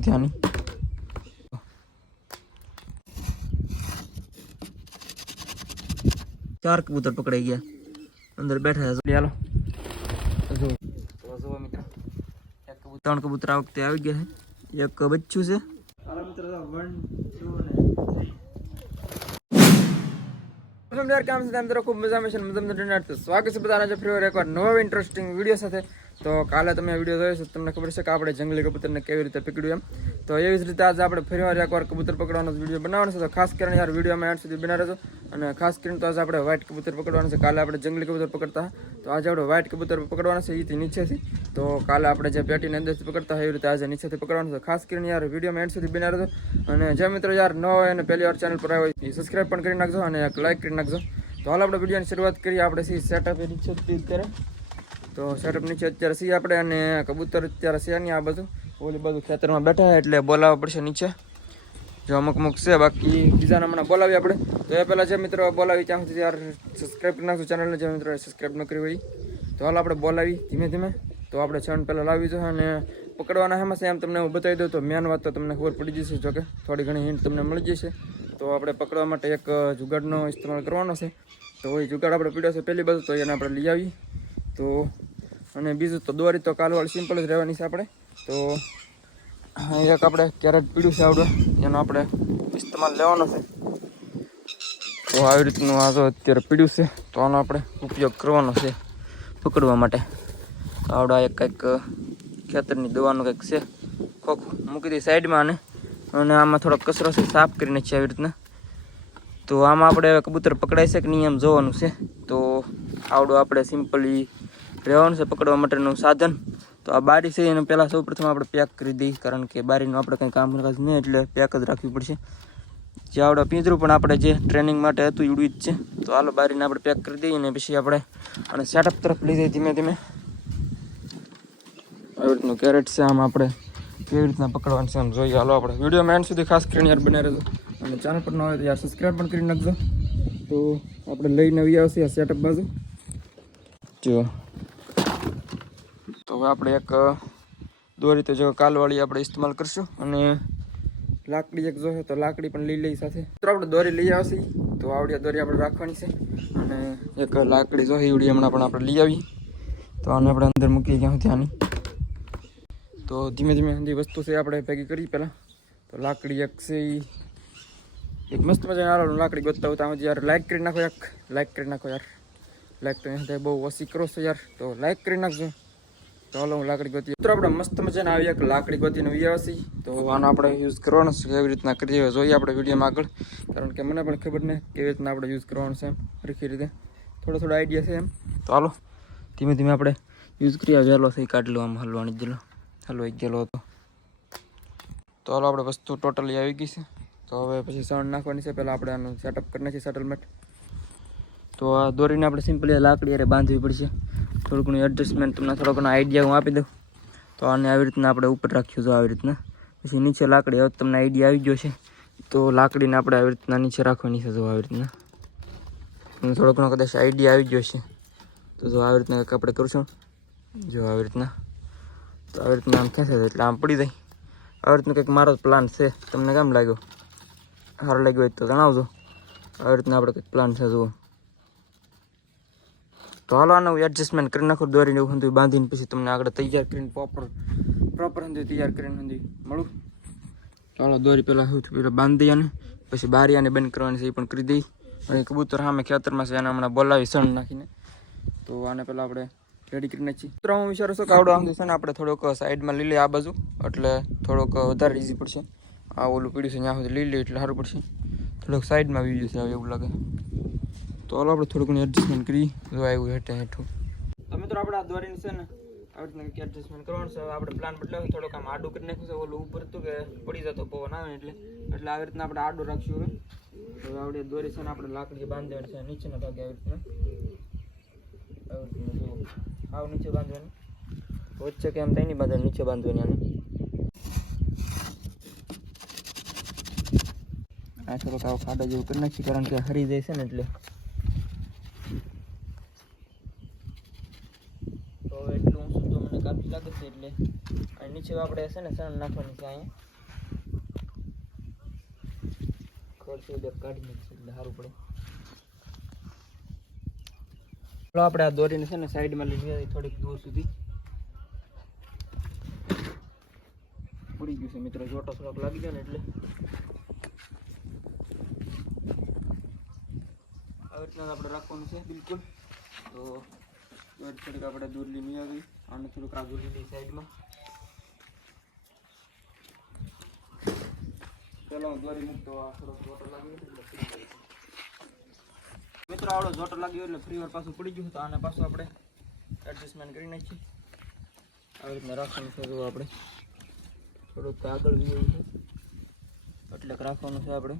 ત્યાંની ચાર કબૂતર પકડાઈ ગયા અંદર બેઠા છે ચાલો જો મિત્ર એક કબૂતર ત્રણ કબૂતર આ વખતે આવી ગયા છે એક બચ્ચું છે હાલો કામ છે તમે ખૂબ મજામાં છે મજા મજા તો સ્વાગત છે બધાના ફ્રી એકવાર નવા ઇન્ટરેસ્ટિંગ વીડિયો સાથે તો કાલે તમે વીડિયો જોયો છે, તમને ખબર છે કે આપણે જંગલી કબૂતરને કેવી રીતે પકડ્યું એમ? તો એવી જ રીતે આજે આપણે ફરીવાર એકવાર કબૂતર પકડવાનો વીડિયો બનાવવાનો છે. તો ખાસ કરીને યાર વિડીયોમાં એન્ડ સુધી બના રહેજો. અને ખાસ કરીને તો આજે આપણે વ્હાઇટ કબૂતર પકડવાનું છે. કાલે આપણે જંગલી કબૂતર પકડતા. તો આજે આપણે વ્હાઇટ કબૂતર પકડવાના છે એથી નીચેથી. તો કાલે આપણે જે પેટીને અંદરથી પકડતા એવી રીતે આજે નીચેથી પકડવાનું છે. ખાસ કરીને યાર વિડીયોમાં એન્ડ સુધી બના રહેજો. અને જે મિત્રો યાર ન હોય અને પહેલી વાર ચેનલ પર આવ્યો એ સબસ્ક્રાઈબ પણ કરી નાખજો અને એક લાઇક કરી નાખજો. તો હાલ આપણે વિડીયોની શરૂઆત કરીએ. આપણે સી સેટઅપ નીચેથી નીચે અત્યારે તો સેટઅપ નીચે અત્યારે સી આપણે અને કબૂતર અત્યારે છે નહીં આ બધું ઓલી બધું ખેતરમાં બેઠા એટલે બોલાવવા પડશે નીચે. જો અમુક અમુક છે, બાકી બીજાને હમણાં બોલાવીએ આપણે. તો એ પહેલાં જે મિત્રો બોલાવી ત્યાં સુધી યાર સબસ્ક્રાઈબ કરી નાખશું ચેનલને જે મિત્રો સબસ્ક્રાઈબ ન કરી હોય તો હાલ આપણે બોલાવી ધીમે ધીમે. તો આપણે છણ પહેલાં લાવી જોઈએ અને પકડવાના હેમાં એમ તમને હું બતાવી દઉં તો મેન વાત તો તમને ખબર પડી જશે, જોકે થોડી ઘણી હિન્ટ તમને મળી જશે. તો આપણે પકડવા માટે એક જુગાડનો ઇસ્તેમાલ કરવાનો છે. તો એ જુગાડ આપણે પીડ્યો છે પહેલી બાજુ, તો એને આપણે લઈ આવી. તો અને બીજું તો દોરી તો કાલવાળ સિમ્પલ જ રહેવાની છે આપણે. તો એક આપણે કેરેટ પીડ્યું છે આવડે. એનો આપણે ઇસ્તેમાલ લેવાનો છે. તો આવી રીતનું આ તો અત્યારે પીડ્યું છે, તો આનો આપણે ઉપયોગ કરવાનો છે પકડવા માટે. તો આવડા એક કંઈક ખેતરની દવાનું કંઈક છે. ખોખું મૂકી દઈ સાઈડમાં અને અને આમાં થોડો કચરો છે, સાફ કરીને છે આવી રીતના. તો આમાં આપણે કબૂતર પકડાય છે કે નહીં એમ જોવાનું છે. તો આવડું આપણે સિમ્પલી રહેવાનું છે પકડવા માટેનું સાધન. તો આ બારી છે, એને પહેલાં સૌ પ્રથમ આપણે પેક કરી દઈએ, કારણ કે બારીનું આપણે કંઈ કામ નહીં, એટલે પેક જ રાખવી પડશે. જે આવડે પિંજરું, પણ આપણે જે ટ્રેનિંગ માટે હતું એવડું જ છે. તો હાલો, બારીને આપણે પેક કરી દઈએ અને પછી આપણે અને સેટઅપ તરફ લઈ જઈએ ધીમે ધીમે. આવી રીતનું કેરેટ છે, આમ આપણે કેવી રીતના પકડવાનું છે, આમ જોઈએ. હાલો, આપણે વીડિયો મેન સુધી ખાસ કરીને યાર બનાવી રહેજો. અને ચેનલ પર ન હોય તો યાર સબસ્ક્રાઈબ પણ કરી નાખજો. તો આપણે લઈને આવી આવશે આ સેટઅપ બાજુ. જો તો હવે આપણે એક દોરી તો જો કાલવાળી આપણે ઇસ્તેમાલ કરશું અને લાકડી એક જોશે તો લાકડી પણ લઈ લઈ સાથે. તો આપણે દોરી લઈ આવશે. તો આવડી દોરી આપણે રાખવાની છે. અને એક લાકડી જોઈએ એવડી હમણાં પણ આપણે લઈ આવી. તો આને આપણે અંદર મૂકી ગયા ત્યાંની તો ધીમે ધીમે બધી વસ્તુ છે આપણે ભેગી કરી પહેલાં. તો લાકડી એક છે એ એક મસ્ત મજાની આરામ લાકડી ગોતતા હોતા હું યાર લાઇક કરી નાખો યાર. લાઇક કરી નાખો યાર. લાઇક તો બહુ ઓછી કરો છો યાર. તો લાઇક કરી નાખજો. તો હાલો, હું લાકડી ગોતી તો આપણે મસ્ત મજાના આવી એક લાકડી ગોતીને વ્યવસી તો આનો આપણે યુઝ કરવાનો છે, કેવી રીતના કરીએ જોઈએ આપણે વિડીયોમાં આગળ. કારણ કે મને પણ ખબર નહીં કેવી રીતના આપણે યુઝ કરવાનું છે સરખી રીતે. થોડો થોડો આઈડિયા છે એમ. તો હાલો, ધીમે ધીમે આપણે યુઝ કરીએ. વહેલો થઈ કાઢ લો આમ હલવાની જેલો હલવાઈ ગયેલો હતો. તો હાલો, આપણે વસ્તુ ટોટલી આવી ગઈ છે. તો હવે પછી સણ નાખવાની છે. પહેલાં આપણે આનું સેટઅપ કરી નાખીએ સેટલમેન્ટ તો આ દોરીને આપણે સિમ્પલી લાકડી અરે બાંધવી પડશે. થોડું ઘણું એડજસ્ટમેન્ટ તમને થોડો ઘણો આઈડિયા હું આપી દઉં. તો આને આવી રીતના આપણે ઉપર રાખ્યું હતું આવી રીતના. પછી નીચે લાકડી, હવે તમને આઈડિયા આવી ગયો છે. તો લાકડીને આપણે આવી રીતના નીચે રાખવાની છે જો આવી રીતના. તમને થોડો ઘણો કદાચ આઈડિયા આવી ગયો છે. તો જો આવી રીતના કંઈક આપણે કરશું. જો આવી રીતના. તો આવી રીતના આમ ખેંચે એટલે આમ પડી જાય. આવી રીતનું કંઈક મારો પ્લાન છે. તમને કેમ લાગ્યો? સારું લાગ્યું હોય તો જણાવજો. આવી રીતના આપણે કંઈક પ્લાન છે જુઓ. તો હાલો આનું એડજસ્ટમેન્ટ કરી નાખો, દોરીને એવું હંધું બાંધીને પછી તમને આગળ તૈયાર કરીને પ્રોપર પ્રોપર હંધું તૈયાર કરીને હંધું મળું? ચાલો દોરી પહેલાં સૌથી પહેલાં બાંધી અને પછી બારી આને બંધ કરવાની છે એ પણ કરી દઈ. અને કબૂતર સામે ખેતરમાં છે, એને હમણાં બોલાવી સણ નાખીને. તો આને પહેલાં આપણે રેડી કરી નાખીએ. તો હું વિચારું છું કે આવડો આમ છે ને, આપણે થોડોક સાઈડમાં લઈ લઈએ આ બાજુ, એટલે થોડોક વધારે ઇઝી પડશે. આ ઓલું પીડ્યું છે, ત્યાં સુધી લઈ લઈએ એટલે સારું પડશે. થોડોક સાઈડમાં આવી જશે એવું લાગે. તો હાલો આપણે થોડું ઘણું એડજસ્ટમેન્ટ કરી જો આવ્યું હેઠે હેઠું. તો મિત્રો આપણે આ દોરીને છે ને, આવી રીતના એડજસ્ટમેન્ટ કરવાનું છે. આપણે પ્લાન બદલાવ્યો થોડુંક આમ આડું કરી નાખ્યું છે ઓલું ઉપર હતું કે પડી જતો પવન આવે એટલે. એટલે આવી રીતના આપણે આડું રાખશું હવે. હવે આપણે દોરી છે ને આપણે લાકડી બાંધી છે, નીચેના ભાગે આવી રીતના. આવી રીતના સાવ નીચે બાંધવાની. વચ્ચે કેમ થાય નહીં બાંધવાની, નીચે બાંધવાની આને. આ થોડોક આવો ખાડા જેવું કરી નાખીએ, કારણ કે હરી જાય છે ને એટલે. તો લાગે છે એટલે. અને નીચે આપણે છે ને સણ નાખવાની છે અહીંયા. એટલે કાઢી નાખીશું એટલે સારું પડે. ચાલો આપણે આ દોરીને છે ને સાઈડમાં લઈ જઈએ થોડીક દૂર સુધી. પડી ગયું છે મિત્રો, જોટો થોડોક લાગી ગયો ને એટલે. આવી રીતના આપણે રાખવાનું છે, બિલકુલ. તો થોડીક આપણે દૂર લઈ આવી અને થોડુંક આ દૂરલીની સાઈડમાં. હું દોરી મૂકતો આ થોડોક જોટો લાગી ગયો એટલે ફ્રી કરી દઉં. મિત્રો, આવડો જોટો લાગ્યો એટલે ફ્રી વાર પાછું પડી ગયું તો આને પાછું આપણે એડજસ્ટમેન્ટ કરી નાખીએ. આવી રીતના રાખવાનું છે આપણે. થોડુંક આગળ વ્યૂ છે. એટલે રાખવાનું છે આપણે.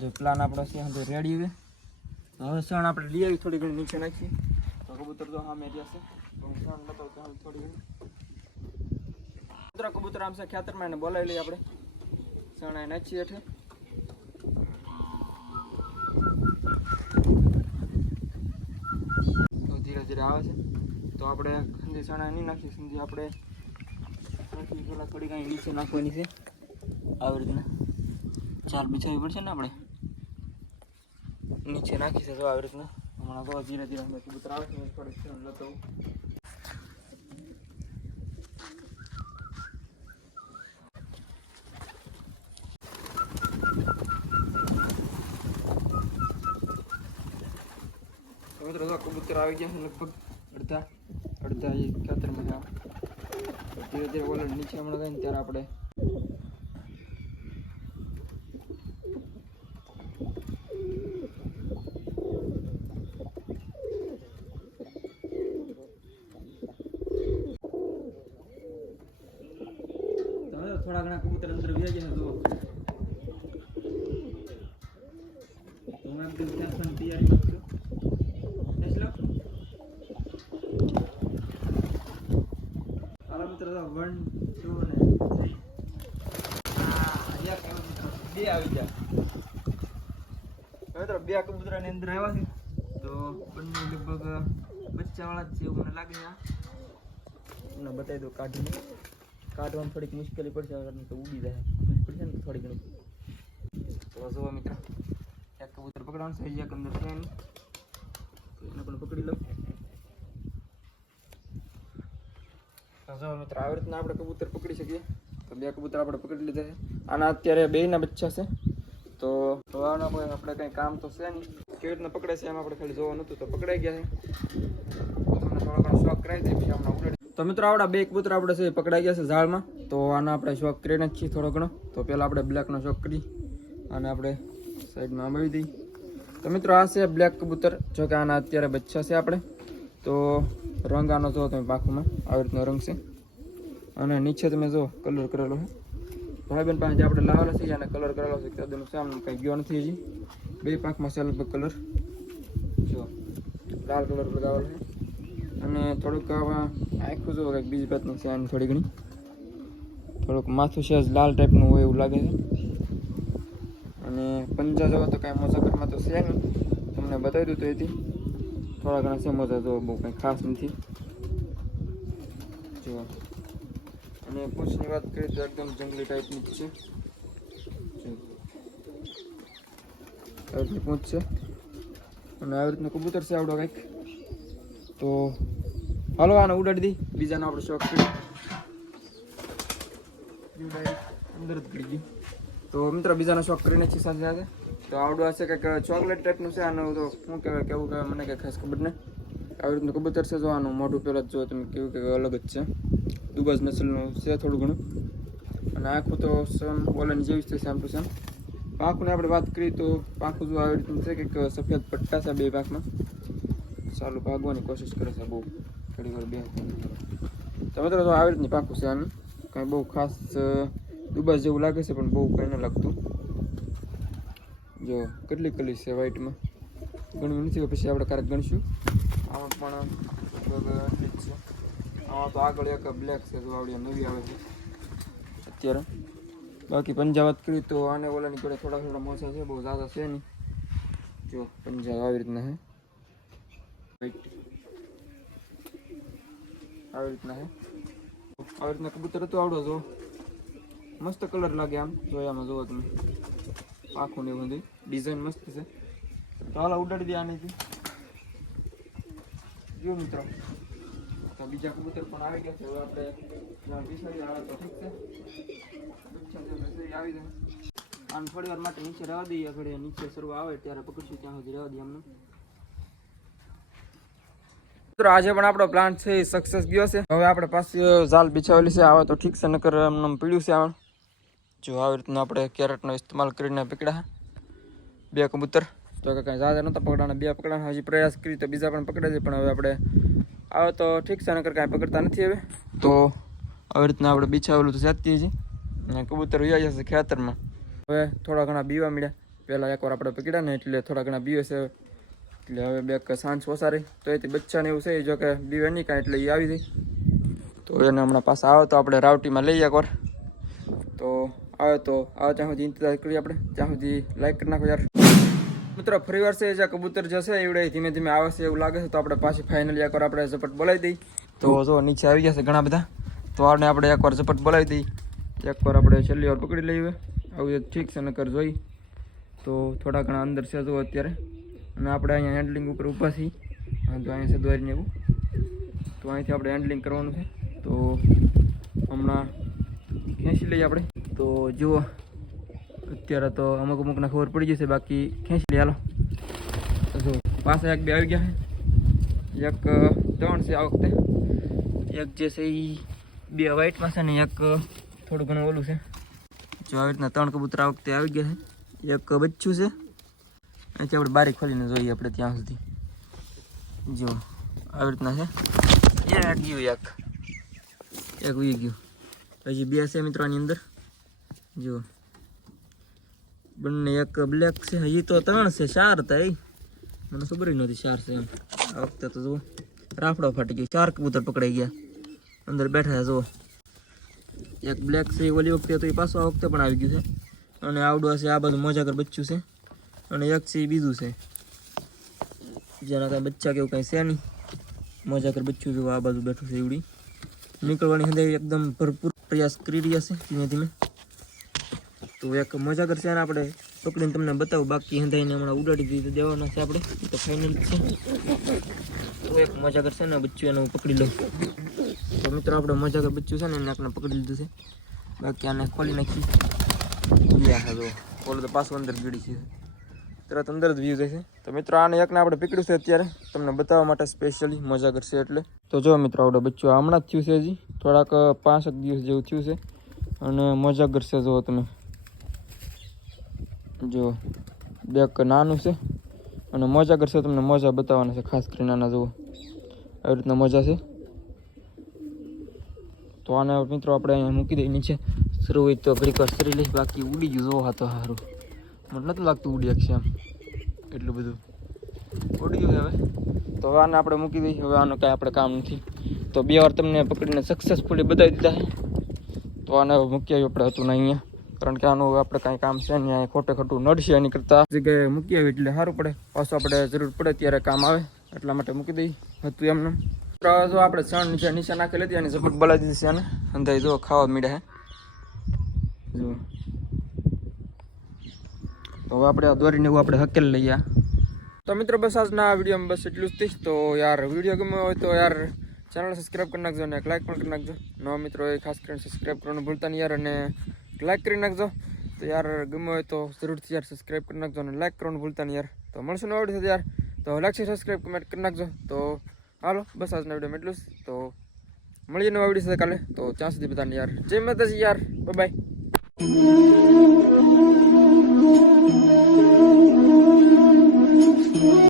જો પ્લાન આપણો છે. રેડી હવે. હવે સણ આપણે લઈ આવી થોડી ઘણી નીચે નાખીએ તો કબૂતર તો હા રહેશે. તો હું સણ હાલ થોડી ઘણી. કબૂતર કબૂતર આમ છે ખેતરમાં એને બોલાવી લઈએ આપણે. સણ નાખીએ હેઠે. તો ધીરે ધીરે આવે છે. તો આપણે સંધી સણા નહીં નાખી સંધી આપણે નાખી, પેલા થોડી કાંઈ નીચે નાખવાની છે. આવી રીતના. ચાલ, બિછાવી પડશે ને આપણે? નીચે નાખી છે આવી રીતના. હમણાં તો ધીરે ધીરે અમે કબૂતર આવે છે થોડીક ક્ષણ લતો તો કબૂતર આવી ગયા લગભગ અડધા અડધા એ ખેતરમાં ધીરે ધીરે ઓલા નીચે હમણાં જાય ને ત્યારે આપણે તમે તો થોડા ઘણા કબૂતર અંદર વ્યા ગયા તો હું એકદમ ટેન્શન તૈયારી કરું છું હેસલો હાલો મિત્રો તો વન ટુ ને બે આવી ગયા. મિત્રો બે કબૂતરાની અંદર આવ્યા છે. તો બંને લગભગ બચ્ચાવાળા જ છે એવું મને લાગે છે. બતાવી દઉં કાઢીને. કાઢવામાં થોડીક મુશ્કેલી પડશે તો ઉડી જાય. પડશે ને થોડી ઘણી. તો જુઓ મિત્રો, એક કબૂતર પકડવાનું છે, એક અંદર છે એને પણ પકડી લઉં તો જો મિત્રો, આવી રીતના આપણે કબૂતર પકડી શકીએ. તો બે કબૂતર આપણે પકડી લીધા છે. આના અત્યારે બેયના બચ્ચા છે. તો આના કોઈ આપણે કંઈ કામ તો છે નહીં. કેવી રીતના પકડે છે એમ આપણે ખાલી જોવાનું હતું તો પકડાઈ ગયા છે. તમને થોડો ઘણો શોખ કરાવી દઈએ પછી હમણાં ઉડાડી તો મિત્રો આપણા બે કબૂતર આપણે છે પકડાઈ ગયા છે ઝાડમાં. તો આના આપણે શોખ કરીને જ છીએ થોડો ઘણો. તો પહેલાં આપણે બ્લેકનો શોખ કરી અને આપણે સાઈડમાં આંબવી દઈએ. તો મિત્રો, આ છે બ્લેક કબૂતર. જો કે આના અત્યારે બચ્ચા છે આપણે. તો રંગ આનો જો તમે પાખુમાં, આવી રીતનો રંગ છે. અને નીચે તમે જો કલર કરેલો છે. ભાઈ બેન પાસે આપણે લાવેલા છે અને કલર કરેલો છે છે આમ કંઈ ગયો નથી હજી. બે પાકમાં છે લગભગ કલર જો, લાલ કલર લગાવેલો છે. અને થોડુંક આખું જો કંઈક બીજી જાતનું છે આની થોડી ઘણી. થોડુંક માથું છે લાલ ટાઈપનું હોય એવું લાગે છે. અને પંજા જવા તો કાંઈ મુસાફરમાં તો છે નહીં. તમને બતાવી દઉં તો એથી. થોડા ઘણા છે મોજા જોવા બહુ કંઈ ખાસ નથી. જો અને પૂંછની વાત કરીએ તો એકદમ જંગલી ટાઈપની જ છે. આવી રીતની પૂંછ છે. અને આવી રીતનું કબૂતર છે આવડો કંઈક. તો હાલો આને ઉડાડી દઈ બીજાનો આપણો શોખ છે. અંદર જ પડી ગઈ. તો મિત્રો બીજાનો શોખ કરીને છે સાથે સાથે. તો આવડું હશે કંઈક ચોકલેટ ટાઈપનું છે આનું તો શું કહેવાય કેવું કહેવાય મને કંઈ ખાસ ખબર નહીં આવી રીતનું કબૂતર છે જો આનું મોઢું પહેલાં જો તમે કેવું કે અલગ જ છે. દુબાજ નસલનું છે થોડું ઘણું. અને આખું તો સન ઓલન જેવી જ છે સેમ ટુ સેમ પાંખની આપણે વાત કરીએ તો પાંખું જો આવી રીતનું છે કે સફેદ પટ્ટા છે બે પાંખમાં ચાલુ ભાગવાની કોશિશ કરે છે બહુ. ઘણી વાર બે. તમે તો આવી રીતની પાંખું છે એમ કંઈ બહુ ખાસ દુબાજ જેવું લાગે છે, પણ બહુ કંઈ ન લાગતું. જો, કેટલી કલી છે વ્હાઈટમાં ગણવું નથી પછી આપણે ક્યારેક ગણીશું. આમાં પણ ઠીક છે. આમાં તો આગળ એક બ્લેક છે તો આવડી નવી આવે છે. અત્યારે બાકી પંજા વાત કરી તો આને ઓલાની જોડે થોડા થોડા મોસા છે, બહુ ઝાઝા છે નહીં. જો પંજા આવી રીતના હે. આવી રીતના હે. આવી રીતના કબૂતર તો આવડો, જો. મસ્ત કલર લાગે આમ, જોયામાં જુઓ તમે. આખું ને બધું. ડિઝાઇન મસ્ત છે. તો હાલ ઉડાડી દે આની જો મિત્રો. તો બીજા કબૂતર પણ આવી ગયા છે. હવે આપણે બિસાડી આવે તો ઠીક છે. આવી જાય. આમ થોડી વાર માટે નીચે રહેવા દઈએ. ઘડી નીચે સરવા આવે ત્યારે પકડશું, ત્યાં સુધી રહેવા દઈએ અમને. મિત્રો, આજે પણ આપણો પ્લાન છે, એ સક્સેસ ગયો છે. હવે આપણે પાસે ઝાલ બિછાવેલી છે. આવે તો ઠીક છે, નકર એમને આમ પીળ્યું છે આવણ જો આવી રીતનું આપણે કેરેટનો ઇસ્તેમાલ કરીને પકડ્યા બે કબૂતર. તો કે કાંઈ ઝાઝા નહોતા પકડાના બે પકડાના હજી પ્રયાસ કરી તો બીજા પણ પકડે પણ હવે આપણે આવે તો ઠીક છે, નકર કાંઈ પકડતા નથી હવે. તો આવી રીતના આપણે બિછાવેલું તો સાચી છીએ અને કબૂતર વ્યા જશે ખેતરમાં. હવે થોડા ઘણા બીવા મળ્યા. પહેલાં એકવાર આપણે પકડ્યા ને એટલે થોડા ઘણા બીવે છે. એટલે હવે બે સાંજ ઓસારી. તો એથી બચ્ચાને એવું છે જો કે બીવે નહીં કાંઈ એટલે એ આવી જઈ તો એને હમણાં પાછા આવે તો આપણે રાવટીમાં લઈએ એકવાર તો આવે તો, આવે ત્યાં સુધી ઇંતજાર કરીએ આપણે. ત્યાં સુધી લાઈક કરી નાખો યાર. મિત્રો ફરી છે જે કબૂતર જશે, એવડે ધીમે ધીમે આવે છે એવું લાગે છે, તો આપણે પાછી ફાઇનલી એકવાર આપણે ઝપટ બોલાવી દઈ તો જો નીચે આવી ગયા છે ઘણા બધા. તો આને આપણે એકવાર ઝપટ બોલાવી દઈ એકવાર આપણે છેલ્લી વાર પકડી લઈએ. આવું ઠીક છે, નકર જોઈ. તો થોડા ઘણા અંદર છે જો અત્યારે. અને આપણે અહીંયા હેન્ડલિંગ ઉપર ઊભા છીએ. તો અહીંયા છે દોરીને એવું. તો અહીંથી આપણે હેન્ડલિંગ કરવાનું છે. તો હમણાં ખેંચી લઈએ આપણે. તો જુઓ અત્યારે તો અમુક અમુકને ખબર પડી જશે, બાકી ખેંચી લે, હાલો. પાસે એક બે આવી ગયા છે. એક ત્રણ છે આ વખતે. એક જે છે એ બે વ્હાઈટમાં છે ને એક થોડું ઘણું ઓલું છે. જો આવી રીતના ત્રણ કબૂતર આ વખતે આવી ગયા છે. એક બચ્ચું છે. અહીંથી આપણે બારી ખોલીને જોઈએ આપણે ત્યાં સુધી. જો, આવી રીતના છે. એ ગયું એક. એક વી ગયું. પછી બે છે મિત્રોની અંદર. જો બંને એક બ્લેક છે, હજી તો ત્રણ છે, ચાર હતા મને ખબર જ નહોતી ચાર છે એમ. આ વખતે તો જુઓ, રાફડો ફાટી ગયો ચાર કબૂતર પકડાઈ ગયા. અંદર બેઠા છે, જુઓ. એક બ્લેક છે ઓલી વખતે તો એ પાછો આ વખતે પણ આવી ગયું છે. અને આવડું હશે આ બધું મોજાગર બચ્ચું છે. અને એક છે, એ બીજું છે. જેના કાંઈ બચ્ચા કેવું કાંઈ છે નહીં. મોજાગર બચ્ચું જેવું આ બાજુ બેઠું છે, એવડી. નીકળવાની હંદે એકદમ ભરપૂર પ્રયાસ કરી રહ્યા છે, ધીમે ધીમે. તો એક મજા કરશે ને આપણે? પકડીને તમને બતાવું. બાકી હંધાઈને હમણાં ઉડાડી દીધી. દેવાના છે આપણે. તો ફાઇનલ છે. તો એક મજા કરશે ને બચ્ચું એને હું પકડી લઉં તો મિત્રો, આપણે મોજાગર બચ્ચું છે ને એને આપણે પકડી લીધું છે. બાકી આને ખોલી નાખી. હા જો. ઓલું તો પાછું અંદર ગીડી છે. તરત અંદર જ વ્યૂ જશે. તો મિત્રો, આને એકને આપણે પકડ્યું છે અત્યારે. તમને બતાવવા માટે સ્પેશિયલી મજા કરશે એટલે. તો જો મિત્રો, આપણે બચ્ચું હમણાં જ થયું છે હજી. થોડાક પાંસઠ દિવસ જેવું થયું છે. અને મજા કરશે જો તમે. જો બેક નાનું છે અને મોજા કરશે તમને મોજા બતાવવાના છે, ખાસ કરીને આના જુઓ. આવી રીતના મોજા છે. તો આને મિત્રો આપણે અહીંયા મૂકી દઈએ નીચે. શરૂ હોય તો ઘડીક સરી લઈ, બાકી ઉડી ગયું જોવા તો સારું મને નથી લાગતું ઉડી શકશે આમ એટલું બધું. ઉડી ગયું હવે. તો હવે આને આપણે મૂકી દઈએ. હવે આનું કાંઈ આપણે કામ નથી. તો બે વાર તમને પકડીને સક્સેસફુલી બતાવી દીધા છે. તો આને મૂકી આવ્યું આપણે હતું ને અહીંયા. કારણ કે આનું આપણે કાંઈ કામ છે અહીંયા ખોટે ખોટું નડશે એની કરતાં. જગ્યાએ મૂકી આવી એટલે સારું પડે. પાછું આપણે જરૂર પડે ત્યારે કામ આવે. એટલા માટે મૂકી દઈ હતું એમને. જો આપણે ચણ નીચે નીચે નાખી લીધી અને ઝપટ બોલાવી દીધી છે અને જો ખાવા મીડે હે. જો. તો હવે આપણે દોરીને એવું આપણે હકેલ લઈએ. તો મિત્રો બસ આજના વિડીયોમાં બસ એટલું જ તો યાર વીડિયો ગમ્યો હોય તો યાર ચેનલ સબસ્ક્રાઈબ કરી નાખજો અને એક લાઇક પણ કરી નાખજો. નવા મિત્રો એ ખાસ કરીને સબસ્ક્રાઈબ કરવાનું ભૂલતા નહીં યાર અને લાઈક કરી નાખજો. તો યાર ગમ્યો હોય તો જરૂરથી યાર સબસ્ક્રાઈબ કરી નાખજો અને લાઈક કરવાનું ભૂલતા નહીં યાર. તો મળશે નવો વીડિયો યાર. તો લાગશે સબસ્ક્રાઈબ કમેન્ટ કરી નાખજો. તો હાલો, બસ આજના વિડીયોમાં એટલું જ. તો મળીએ નવા વીડિયો સાથે કાલે. તો ત્યાં સુધી બધાને યાર, જય માતાજી યાર. બાય